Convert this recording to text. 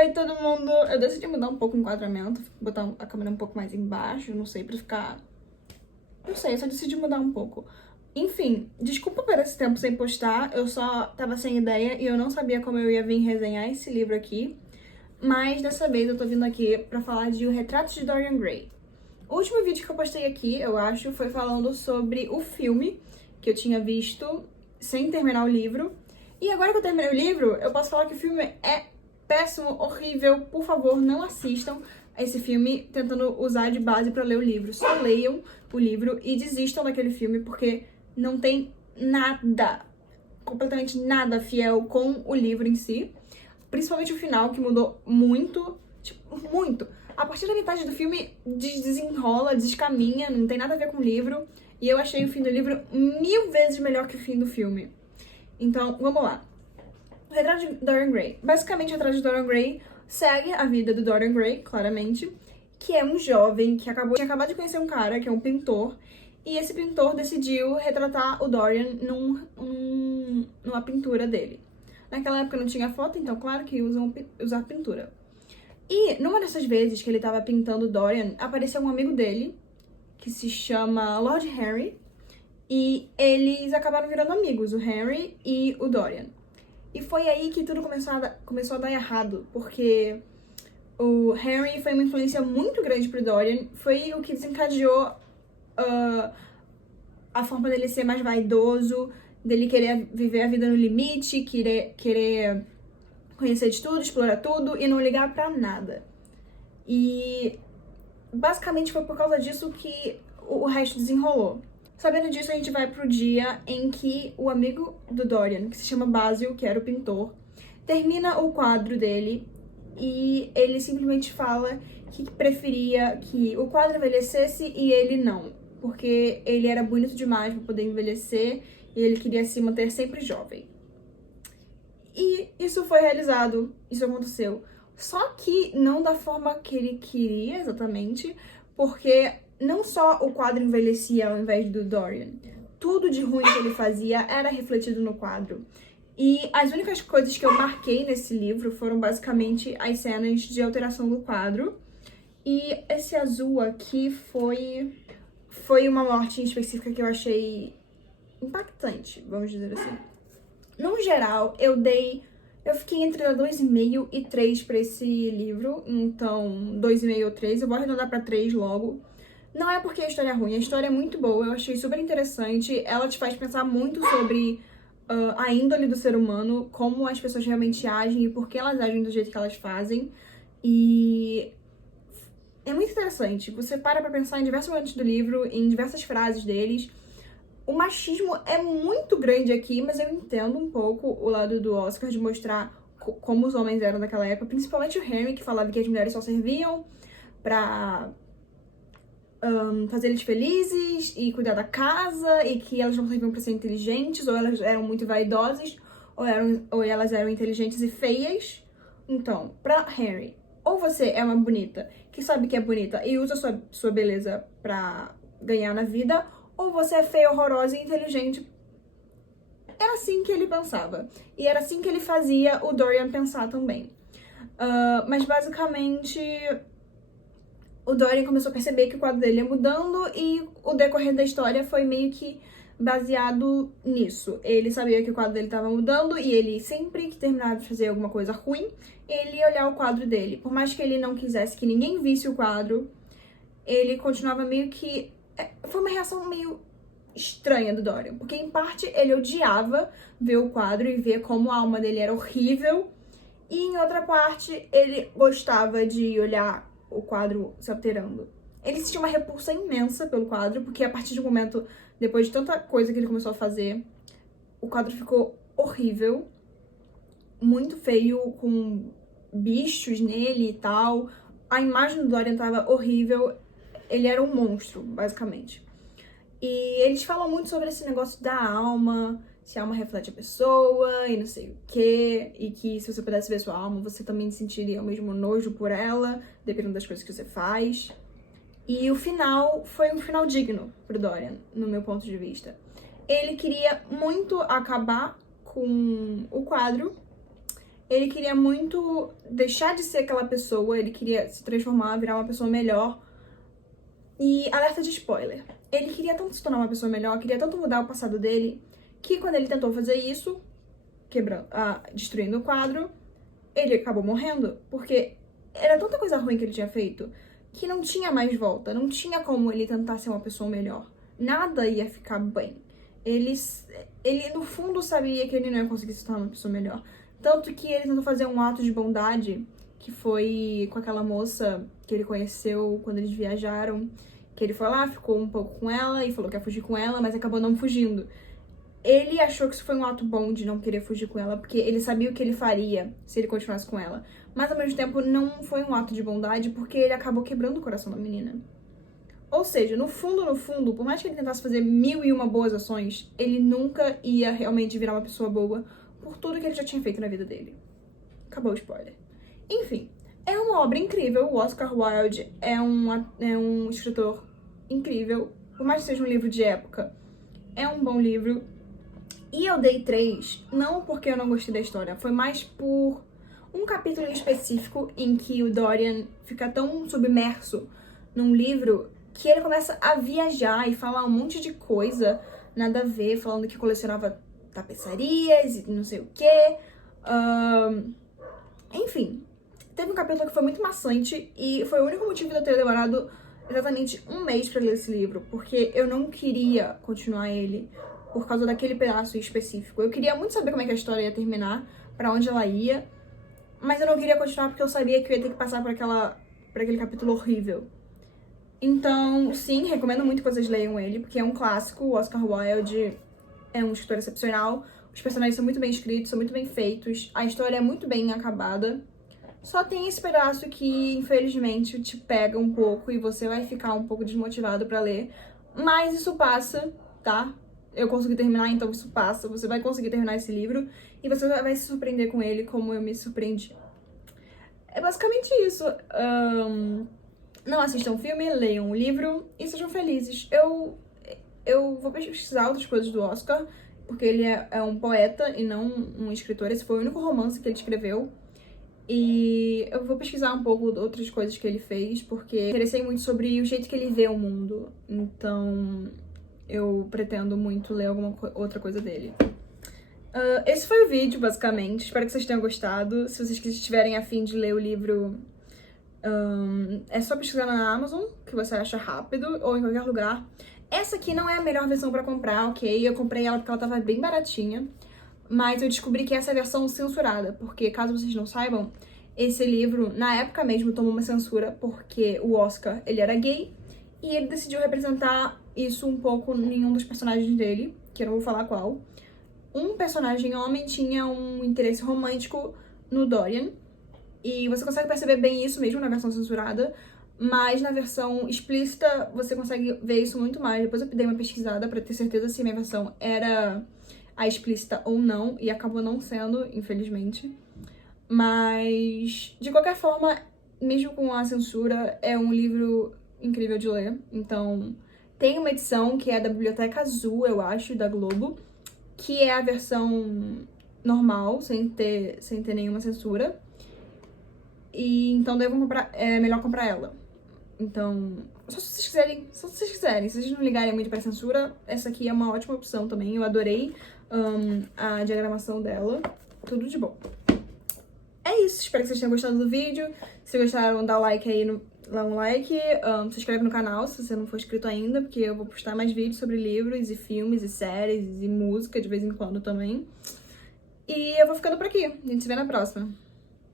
Oi, todo mundo! Eu decidi mudar um pouco o enquadramento, botar a câmera um pouco mais embaixo, não sei, pra ficar... Não sei, eu só decidi mudar um pouco. Enfim, desculpa por esse tempo sem postar, eu só tava sem ideia e eu não sabia como eu ia vir resenhar esse livro aqui. Mas dessa vez eu tô vindo aqui pra falar de O Retrato de Dorian Gray. O último vídeo que eu postei aqui, eu acho, foi falando sobre o filme que eu tinha visto sem terminar o livro. E agora que eu terminei o livro, eu posso falar que o filme é péssimo, horrível. Por favor, não assistam esse filme tentando usar de base pra ler o livro. Só leiam o livro e desistam daquele filme, porque não tem nada, completamente nada fiel com o livro em si. Principalmente o final, que mudou muito, tipo, muito. A partir da metade do filme desenrola, descaminha, não tem nada a ver com o livro. E eu achei o fim do livro 1000 vezes melhor que o fim do filme. Então, vamos lá. O Retrato de Dorian Gray. Basicamente, o Retrato de Dorian Gray segue a vida do Dorian Gray, claramente, que é um jovem que tinha acabado de conhecer um cara, que é um pintor, e esse pintor decidiu retratar o Dorian numa pintura dele. Naquela época não tinha foto, então claro que usar pintura. E numa dessas vezes que ele tava pintando o Dorian, apareceu um amigo dele, que se chama Lord Henry, e eles acabaram virando amigos, o Henry e o Dorian. E foi aí que tudo começou a dar errado, porque o Henry foi uma influência muito grande pro Dorian, foi o que desencadeou a forma dele ser mais vaidoso, dele querer viver a vida no limite, querer conhecer de tudo, explorar tudo e não ligar pra nada. E basicamente foi por causa disso que o resto desenrolou. Sabendo disso, a gente vai pro dia em que o amigo do Dorian, que se chama Basil, que era o pintor, termina o quadro dele e ele simplesmente fala que preferia que o quadro envelhecesse e ele não, porque ele era bonito demais para poder envelhecer e ele queria se manter sempre jovem. E isso foi realizado, isso aconteceu. Só que não da forma que ele queria exatamente, porque não só o quadro envelhecia ao invés do Dorian, tudo de ruim que ele fazia era refletido no quadro. E as únicas coisas que eu marquei nesse livro foram basicamente as cenas de alteração do quadro. E esse azul aqui foi uma morte em específica que eu achei impactante, vamos dizer assim. No geral, eu fiquei entre 2,5 e 3 pra esse livro, então 2,5 ou 3, eu vou arredondar pra 3 logo. Não é porque a história é ruim, a história é muito boa, eu achei super interessante, ela te faz pensar muito sobre a índole do ser humano, como as pessoas realmente agem e por que elas agem do jeito que elas fazem. E é muito interessante, você para pra pensar em diversos momentos do livro, em diversas frases deles. O machismo é muito grande aqui, mas eu entendo um pouco o lado do Oscar de mostrar como os homens eram naquela época, principalmente o Henry, que falava que as mulheres só serviam pra fazer eles felizes e cuidar da casa, e que elas não serviam pra ser inteligentes, ou elas eram muito vaidosas, ou elas eram inteligentes e feias. Então, pra Henry, ou você é uma bonita que sabe que é bonita e usa sua beleza pra ganhar na vida, ou você é feia, horrorosa e inteligente. Era assim que ele pensava. E era assim que ele fazia o Dorian pensar também. Mas basicamente, o Dorian começou a perceber que o quadro dele ia mudando e o decorrer da história foi meio que baseado nisso. Ele sabia que o quadro dele estava mudando e ele sempre que terminava de fazer alguma coisa ruim, ele ia olhar o quadro dele. Por mais que ele não quisesse que ninguém visse o quadro, ele continuava meio que... Foi uma reação meio estranha do Dorian, porque em parte ele odiava ver o quadro e ver como a alma dele era horrível, e em outra parte ele gostava de olhar o quadro se alterando. Ele sentia uma repulsa imensa pelo quadro, porque a partir de um momento, depois de tanta coisa que ele começou a fazer, o quadro ficou horrível, muito feio, com bichos nele e tal. A imagem do Dorian tava horrível, ele era um monstro, basicamente. E eles falam muito sobre esse negócio da alma, se a alma reflete a pessoa e não sei o quê, e que se você pudesse ver sua alma, você também sentiria o mesmo nojo por ela, dependendo das coisas que você faz. E o final foi um final digno pro Dorian, no meu ponto de vista. Ele queria muito acabar com o quadro Ele queria muito deixar de ser aquela pessoa, ele queria se transformar, virar uma pessoa melhor. E alerta de spoiler. Ele queria tanto se tornar uma pessoa melhor, queria tanto mudar o passado dele, que quando ele tentou fazer isso, destruindo o quadro, ele acabou morrendo, porque era tanta coisa ruim que ele tinha feito, que não tinha mais volta, não tinha como ele tentar ser uma pessoa melhor. Nada ia ficar bem. Ele no fundo sabia que ele não ia conseguir se tornar uma pessoa melhor. Tanto que ele tentou fazer um ato de bondade, que foi com aquela moça que ele conheceu quando eles viajaram, que ele foi lá, ficou um pouco com ela e falou que ia fugir com ela, mas acabou não fugindo. Ele achou que isso foi um ato bom de não querer fugir com ela, porque ele sabia o que ele faria se ele continuasse com ela. Mas ao mesmo tempo não foi um ato de bondade, porque ele acabou quebrando o coração da menina. Ou seja, no fundo, por mais que ele tentasse fazer 1001 boas ações, ele nunca ia realmente virar uma pessoa boa por tudo que ele já tinha feito na vida dele. Acabou o spoiler. Enfim, é uma obra incrível. O Oscar Wilde é um escritor incrível. Por mais que seja um livro de época, é um bom livro. E eu dei 3, não porque eu não gostei da história, foi mais por um capítulo em específico em que o Dorian fica tão submerso num livro que ele começa a viajar e falar um monte de coisa, nada a ver, falando que colecionava tapeçarias e não sei o quê. Enfim, teve um capítulo que foi muito maçante e foi o único motivo de eu ter demorado exatamente um mês pra ler esse livro, porque eu não queria continuar ele por causa daquele pedaço específico. Eu queria muito saber como é que a história ia terminar, pra onde ela ia, mas eu não queria continuar porque eu sabia que eu ia ter que passar por aquele capítulo horrível. Então, sim, recomendo muito que vocês leiam ele, porque é um clássico. O Oscar Wilde é um escritor excepcional. Os personagens são muito bem escritos, são muito bem feitos. A história é muito bem acabada. Só tem esse pedaço que, infelizmente, te pega um pouco e você vai ficar um pouco desmotivado pra ler. Mas isso passa, tá? Eu consegui terminar, então isso passa. Você vai conseguir terminar esse livro e você vai se surpreender com ele como eu me surpreendi. É basicamente isso. Não assistam filme, leiam um livro e sejam felizes. Eu vou pesquisar outras coisas do Oscar, porque ele é um poeta e não um escritor. Esse foi o único romance que ele escreveu. E eu vou pesquisar um pouco de outras coisas que ele fez, porque eu me interessei muito sobre o jeito que ele vê o mundo. Então eu pretendo muito ler alguma outra coisa dele. Esse foi o vídeo, basicamente. Espero que vocês tenham gostado. Se vocês estiverem a fim de ler o livro, é só pesquisar na Amazon, que você acha rápido, ou em qualquer lugar. Essa aqui não é a melhor versão pra comprar, ok? Eu comprei ela porque ela tava bem baratinha. Mas eu descobri que essa é a versão censurada, porque, caso vocês não saibam, esse livro, na época mesmo, tomou uma censura porque o Oscar, ele era gay, e ele decidiu representar isso um pouco em um dos personagens dele, que eu não vou falar qual. Um personagem homem tinha um interesse romântico no Dorian, e você consegue perceber bem isso mesmo na versão censurada, mas na versão explícita você consegue ver isso muito mais. Depois eu dei uma pesquisada pra ter certeza se minha versão era a explícita ou não, e acabou não sendo, infelizmente. Mas, de qualquer forma, mesmo com a censura, é um livro incrível de ler. Então, tem uma edição que é da Biblioteca Azul, eu acho, da Globo, que é a versão normal, sem ter nenhuma censura. E então é melhor comprar ela. Então, só se vocês quiserem, se vocês não ligarem muito pra censura, essa aqui é uma ótima opção também. Eu adorei a diagramação dela, tudo de bom. É isso, espero que vocês tenham gostado do vídeo. Se gostaram, dá um like aí, dá um like, se inscreve no canal se você não for inscrito ainda, porque eu vou postar mais vídeos sobre livros e filmes e séries e música de vez em quando também. E eu vou ficando por aqui, a gente se vê na próxima.